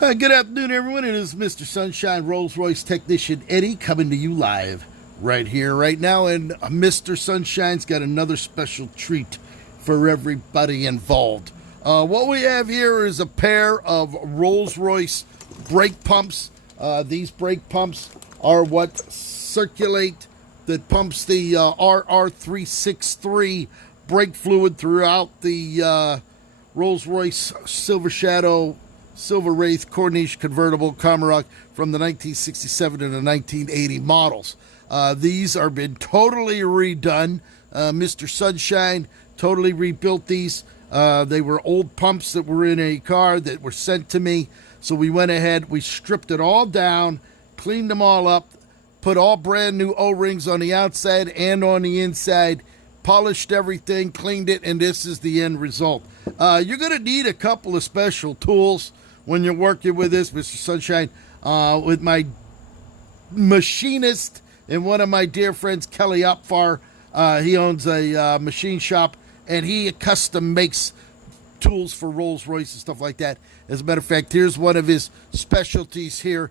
Good afternoon, everyone. It is Mr. Sunshine Rolls-Royce technician Eddie coming to you live right here, right now. And Mr. Sunshine's got another special treat for everybody involved. What we have here is a pair of Rolls-Royce brake pumps. These brake pumps are what circulate, that pumps the RR363 brake fluid throughout the Rolls-Royce Silver Shadow, Silver Wraith, Corniche convertible Commarock from the 1967 and the 1980 models. These are been totally redone. Mr. Sunshine totally rebuilt these. They were old pumps that were in a car that were sent to me. So we went ahead, we stripped it all down, cleaned them all up, put all brand new O-rings on the outside and on the inside, polished everything, cleaned it, and this is the end result. You're going to need a couple of special tools when you're working with this, Mr. Sunshine. With my machinist and one of my dear friends, Kelly Upfar, he owns a machine shop, and he custom makes tools for Rolls-Royce and stuff like that. As a matter of fact, here's one of his specialties here.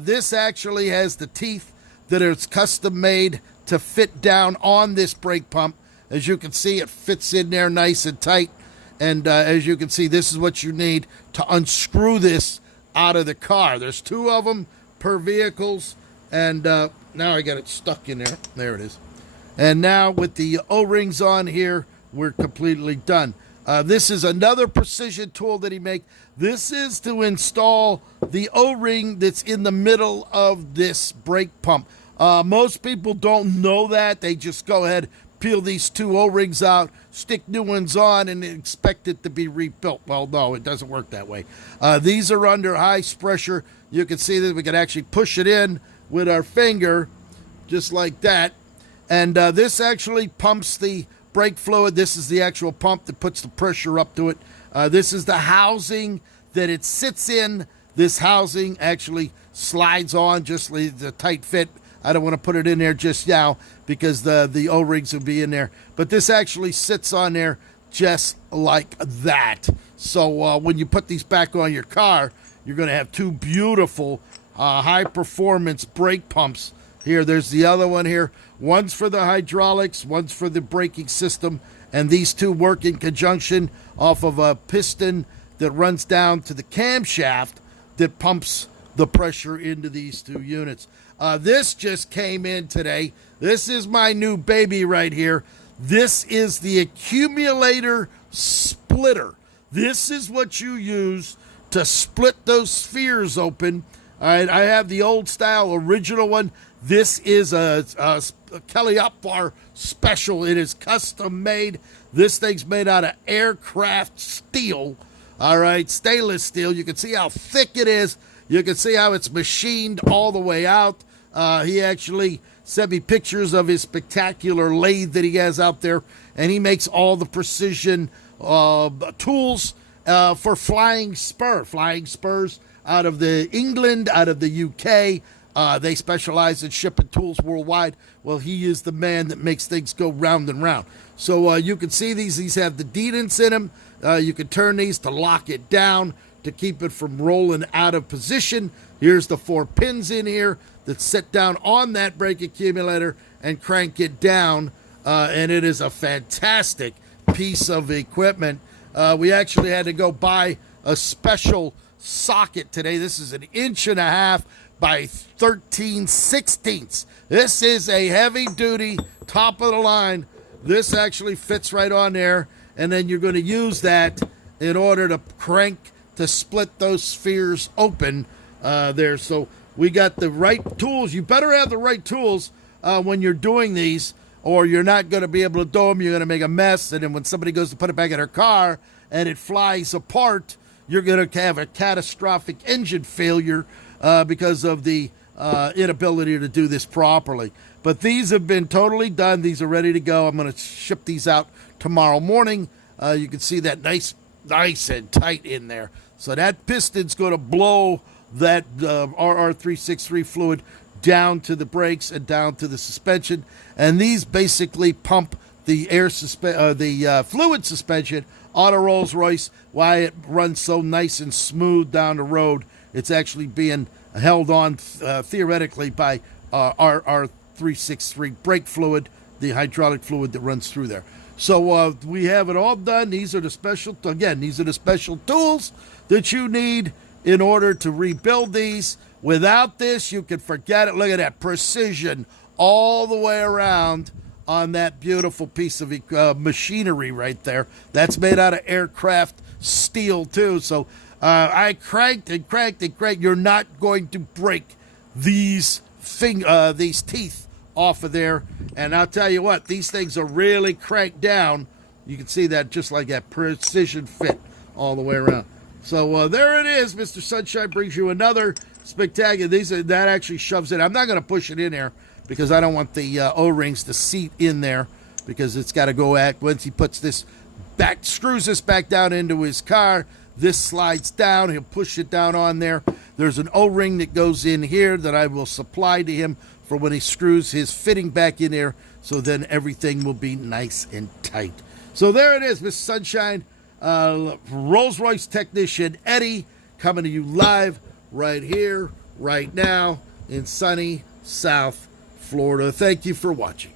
This actually has the teeth that are custom made to fit down on this brake pump. As you can see, it fits in there nice and tight. And as you can see, this is what you need to unscrew this out of the car. There's two of them per vehicles. And now I got it stuck in there. There it is. And now with the O-rings on here, we're completely done. This is another precision tool that he makes. This is to install the O-ring that's in the middle of this brake pump. Most people don't know that. They just go ahead, peel these two O-rings out, stick new ones on, and expect it to be rebuilt. Well, no, it doesn't work that way. These are under high pressure. You can see that we can actually push it in with our finger, just like that. And this actually pumps the brake fluid. This is the actual pump that puts the pressure up to it. This is the housing that it sits in. This housing actually slides on, just the tight fit. I don't want to put it in there just now because the O-rings will be in there. But this actually sits on there just like that. So when you put these back on your car, you're going to have two beautiful high-performance brake pumps. Here, there's the other one here. One's for the hydraulics, one's for the braking system, and these two work in conjunction off of a piston that runs down to the camshaft that pumps the pressure into these two units. This just came in today. This is my new baby right here. This is the accumulator splitter. This is what you use to split those spheres open. All right, I have the old style original one. This is a Kelly Upfar special. It is custom made. This thing's made out of aircraft steel. All right, stainless steel. You can see how thick it is. You can see how it's machined all the way out. He actually sent me pictures of his spectacular lathe that he has out there, and he makes all the precision tools for flying spurs out of the England, out of the UK. They specialize in shipping tools worldwide. Well, he is the man that makes things go round and round. So you can see these have the dedents in them. You can turn these to lock it down to keep it from rolling out of position. Here's the 4 pins in here that sit down on that brake accumulator and crank it down. And it is a fantastic piece of equipment. We actually had to go buy a special socket today. This is 1.5 inches by 13/16. This is a heavy duty, top of the line. This actually fits right on there, and then you're going to use that in order to crank to split those spheres open there. So we got the right tools. You better have the right tools when you're doing these, or you're not going to be able to do them. You're going to make a mess, and then when somebody goes to put it back in their car and it flies apart, you're going to have a catastrophic engine failure because of the inability to do this properly. But these have been totally done. These are ready to go. I'm going to ship these out tomorrow morning. You can see that nice and tight in there. So that piston's going to blow that RR363 fluid down to the brakes and down to the suspension. And these basically pump the fluid suspension on a Rolls-Royce, why it runs so nice and smooth down the road It's actually being held on theoretically by our 363 brake fluid, the hydraulic fluid that runs through there. So we have it all done. These are the special tools that you need in order to rebuild these. Without this, you can forget it. Look at that precision all the way around on that beautiful piece of machinery right there. That's made out of aircraft steel too. So I cranked and cranked and cranked. You're not going to break these teeth off of there. And I'll tell you what, these things are really cranked down. You can see that just like that precision fit all the way around. So there it is. Mr. Sunshine brings you another spectacular. That actually shoves it. I'm not going to push it in there because I don't want the O-rings to seat in there, because it's got to go at, once he puts this back, screws this back down into his car, this slides down, he'll push it down on there. There's an O-ring that goes in here that I will supply to him for when he screws his fitting back in there, so then everything will be nice and tight. So there it is, Mr. Sunshine, Rolls-Royce technician Eddie, coming to you live right here, right now, in sunny South Florida. Thank you for watching.